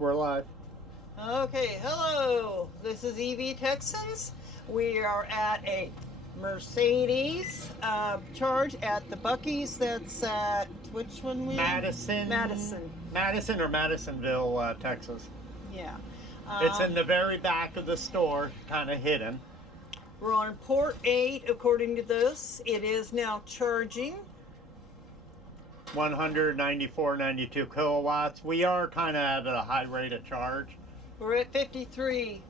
We're live. Okay, hello. This is Texans. We are at a Mercedes charge at the Buc-ee's. That's at which one? Madison. Madison or Madisonville, Texas. Yeah. It's in the very back of the store, kind of hidden. We're on port 8, according to this. It is now charging. 194, 92 kilowatts. We are kind of at a high rate of charge. We're at 53%,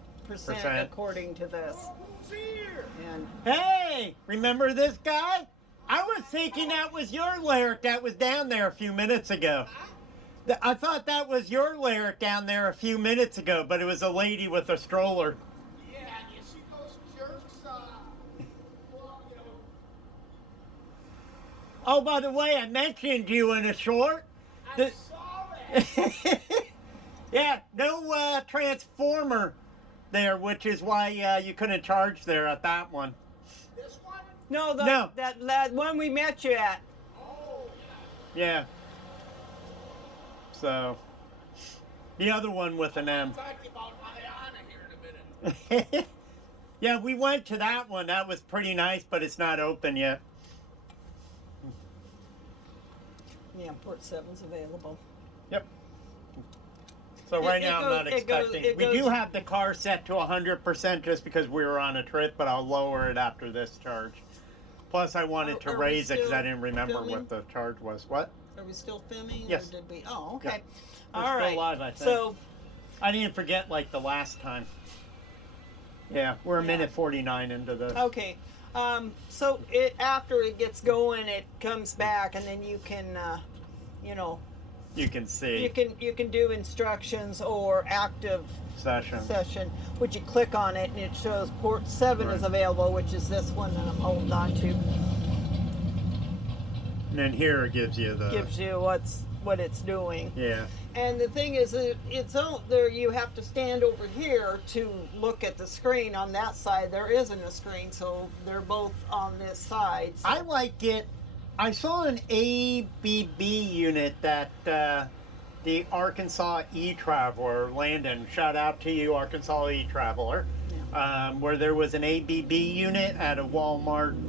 according to this. And hey, remember this guy? I was thinking that was your lyric that was down there a few minutes ago. I thought that was your lyric down there a few minutes ago, but it was a lady with a stroller. Yeah, you see those jerks, well, you know. Oh, by the way, I mentioned you in a short. I saw that. Yeah, no transformer there, which is why you couldn't charge there at that one. This one? no, No. that one we met you at. Oh, Yeah. So, the other one with an I'll M. talk to you about Ayana here in a minute. Yeah, we went to that one. That was pretty nice, but it's not open yet. Yeah, port 7's available. Yep. So right It now I'm goes- not it goes- expecting. it We do goes- have the car set to 100% just because we were on a trip, but I'll lower it after this charge. Plus, I wanted to Are we raise it because I still didn't remember filming? what the charge was. What? Are we still filming? Yes. Or did we? Oh, okay. We're All still right. live, I think. So, I didn't forget like the last time. Yeah, we're a Yeah. minute 49 into this. okay. So after it gets going, it comes back, and then you can, you know, You can see you can do instructions or active session. session, which you click on it, and it shows port 7 is Right. available, which is this one that I'm holding on to. And then here it gives you the. Gives you what it's doing. Yeah. And the thing is, it's out there. You have to stand over here to look at the screen. On that side, there isn't a screen, so they're both on this side. So. I like it. I saw an ABB unit that the Arkansas E-Traveler, Landon, shout out to you, Arkansas E-Traveler, where there was an ABB unit at a Walmart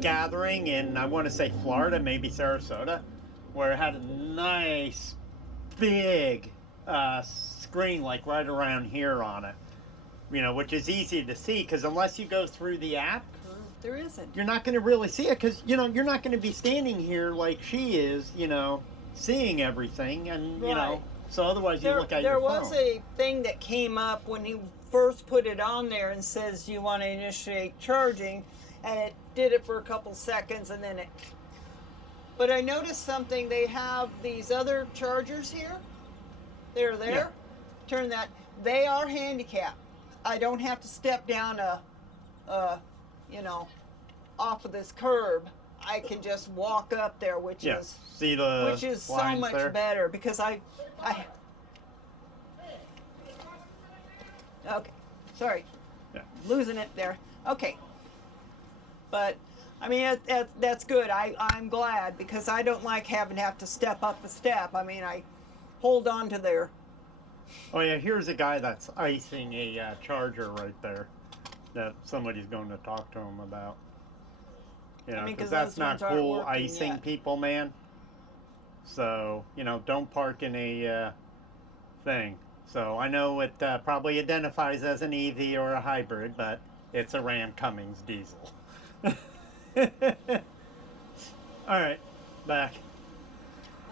gathering in, I want to say Florida, maybe Sarasota, where it had a nice big screen like right around here on it, you know, which is easy to see because unless you go through the app, There isn't. you're not going to really see it because, you know, you're not going to be standing here like she is, you know, seeing everything. And, you know, Right. so otherwise you There, look at there your was phone. a thing that came up when he first put it on there and says you want to initiate charging, and it did it for a couple seconds and then it. But I noticed something. They have these other chargers here. They're there. Yeah. Turn that. They are handicapped. I don't have to step down you know, off of this curb. I can just walk up there, which Yeah. is See the which is so lines much there? better because I okay, sorry, Yeah. losing it there. Okay, but I mean that's good. I'm glad because I don't like having to have to step up a step. I mean I hold on to there. Oh, yeah, here's a guy that's icing a charger right there that somebody's going to talk to him about. You know, I mean, 'cause because that's those not ones aren't cool working icing yet. people, man. So, you know, don't park in a thing. So I know it probably identifies as an EV or a hybrid, but it's a Ram Cummins diesel. All right, back.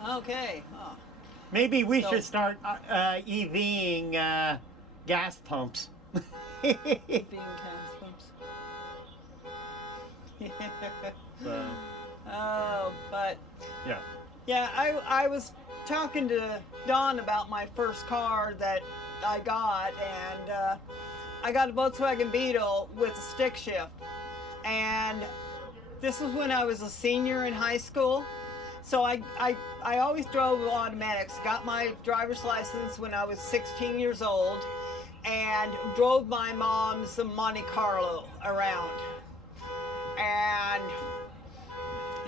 Okay. Oh. Maybe we So- should start EVing gas pumps. Being cast. So, Oh, but yeah. yeah, I was talking to Don about my first car that I got, and I got a Volkswagen Beetle with a stick shift, and this was when I was a senior in high school. So I always drove automatics. Got my driver's license when I was 16 years old, and drove my mom's Monte Carlo around. And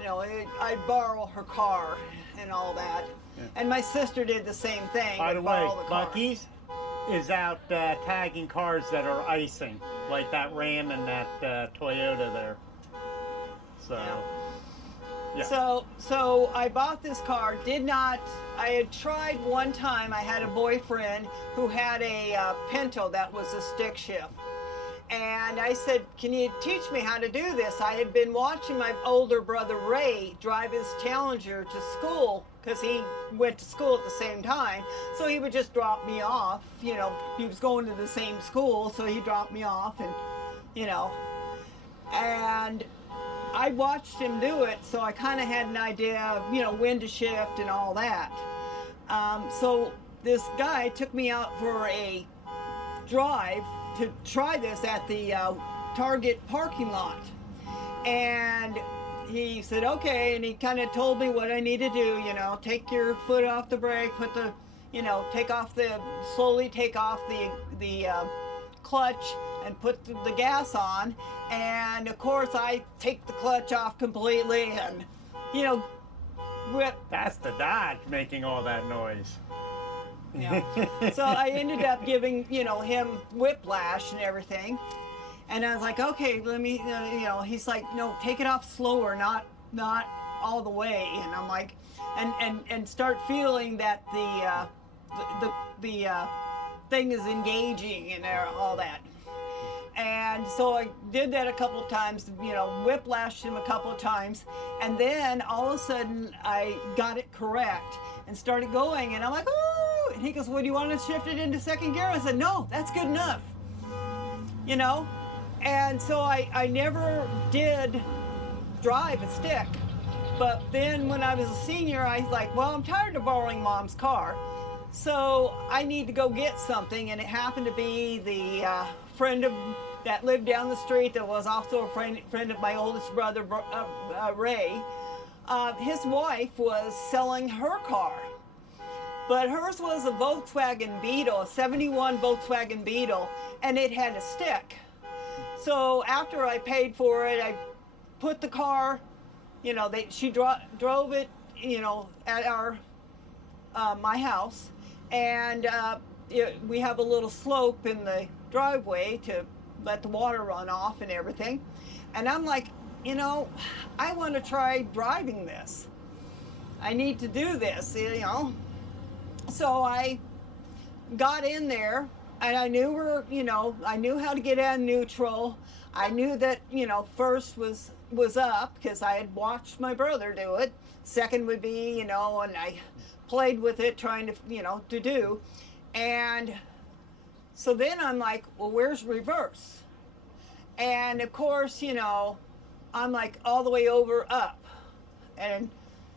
I'd borrow her car and all that. Yeah. And my sister did the same thing. By the would way, borrow the car. Buc-ee's is out tagging cars that are icing, like that Ram and that Toyota there. So, yeah. So I bought this car. I had tried one time. I had a boyfriend who had a Pinto that was a stick shift. And I said, can you teach me how to do this? I had been watching my older brother Ray drive his Challenger to school because he went to school at the same time. So he would just drop me off. He was going to the same school, so he dropped me off and I watched him do it, so I kind of had an idea of, when to shift and all that. So this guy took me out for a drive to try this at the Target parking lot. And he said, okay, and he kind of told me what I need to do, take your foot off the brake, slowly take off the clutch and put the gas on. And of course I take the clutch off completely and, whip. That's the Dodge making all that noise. Yeah. So I ended up giving, him whiplash and everything. And I was like, okay, let me, he's like, no, take it off slower, not all the way. And I'm like, and start feeling that the thing is engaging and all that. And so I did that a couple of times, whiplashed him a couple of times. And then all of a sudden I got it correct and started going. And I'm like, ooh! And he goes, well, do you want to shift it into second gear? I said, no, that's good enough. And so I never did drive a stick. But then when I was a senior, I was like, well, I'm tired of borrowing Mom's car. So I need to go get something. And it happened to be the friend that lived down the street that was also a friend of my oldest brother, Ray. His wife was selling her car. But hers was a Volkswagen Beetle, a 71 Volkswagen Beetle, and it had a stick. So after I paid for it, I put the car, she drove it, at our my house, and we have a little slope in the driveway to let the water run off and everything. And I'm like, I want to try driving this. I need to do this, So I got in there, and I knew I knew how to get out of neutral. I knew that, first was up because I had watched my brother do it. Second would be, and I played with it trying to, to do. And so then I'm like, well, where's reverse? And of course, I'm like all the way over up, and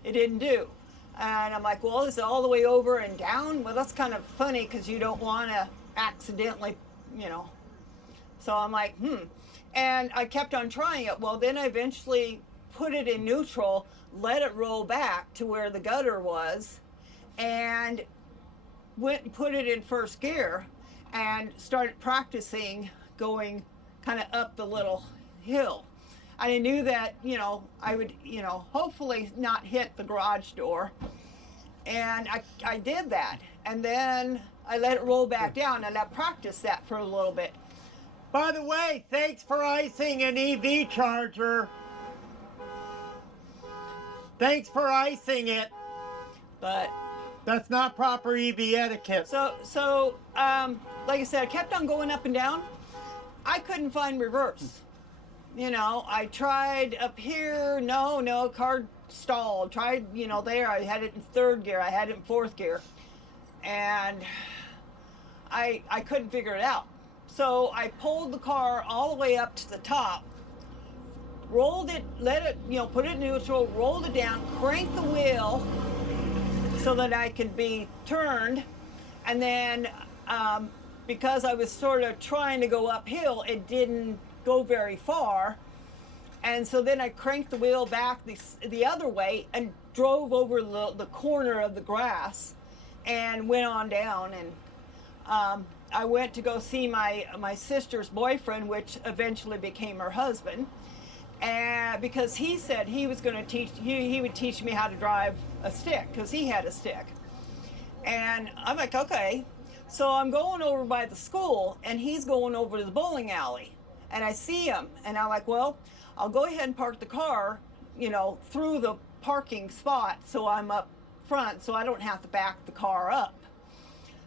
it didn't do. And I'm like, well, is it all the way over and down? Well, that's kind of funny because you don't want to accidentally, So I'm like, And I kept on trying it. Well, then I eventually put it in neutral, let it roll back to where the gutter was, and went and put it in first gear and started practicing going kind of up the little hill. I knew that, I would, hopefully not hit the garage door. And I did that. And then I let it roll back down, and I practiced that for a little bit. By the way, thanks for icing an EV charger. Thanks for icing it. But that's not proper EV etiquette. So like I said, I kept on going up and down. I couldn't find reverse. I tried up here, no, car stalled. Tried, there, I had it in third gear, I had it in fourth gear. And I couldn't figure it out. So I pulled the car all the way up to the top, rolled it, let it, put it in neutral, rolled it down, cranked the wheel so that I could be turned. And then because I was sort of trying to go uphill, it didn't go very far. And so then I cranked the wheel back the other way and drove over the corner of the grass and went on down. And I went to go see my sister's boyfriend, which eventually became her husband. And because he said he was going to teach, he would teach me how to drive a stick because he had a stick. And I'm like, okay. So I'm going over by the school, and he's going over to the bowling alley. And I see him, and I'm like, well, I'll go ahead and park the car, you know, through the parking spot so I'm up front so I don't have to back the car up.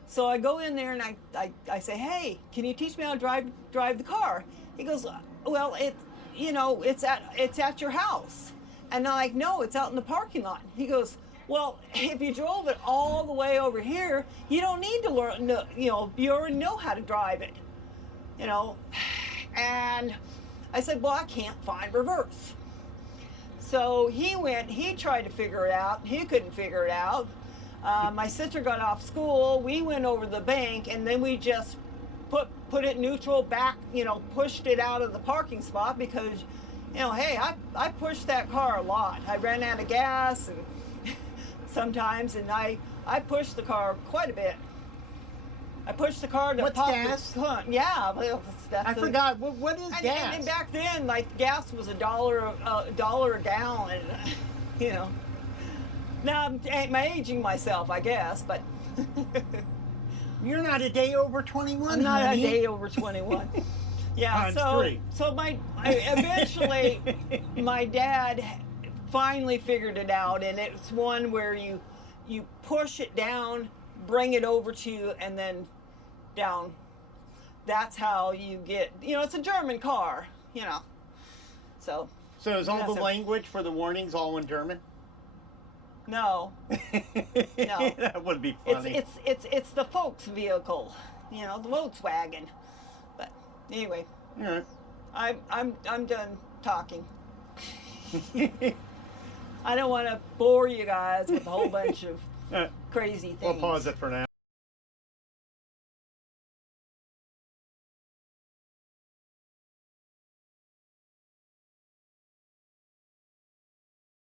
So I go in there and I say, hey, can you teach me how to drive the car? He goes, well, it's at your house. And I'm like, no, it's out in the parking lot. He goes, well, if you drove it all the way over here, you don't need to learn, you know, you already know how to drive it, you know. And I said, well, I can't find reverse. So he tried to figure it out. He couldn't figure it out. My sister got off school. We went over to the bank, and then we just put it neutral back, you know, pushed it out of the parking spot because, you know, hey, I pushed that car a lot. I ran out of gas and sometimes, and I pushed the car quite a bit. I pushed the car to What's pop gas? Yeah, well, I forgot. What is gas? And back then, like, gas was $1 a gallon, you know. Now I'm aging myself, I guess, but You're not a day over 21. I'm not honey. a day over 21. Yeah, Times so 3. so eventually my dad finally figured it out, and it's one where you push it down, bring it over to you, and then down. That's how you get, you know, it's a German car, you know. So So is all Yes, the sir. language for the warnings all in German? no. No. That would be funny. It's the folks vehicle, you know, the Volkswagen. But anyway, All right. I'm done talking. I don't want to bore you guys with a whole bunch of All right. crazy things. We'll pause it for now.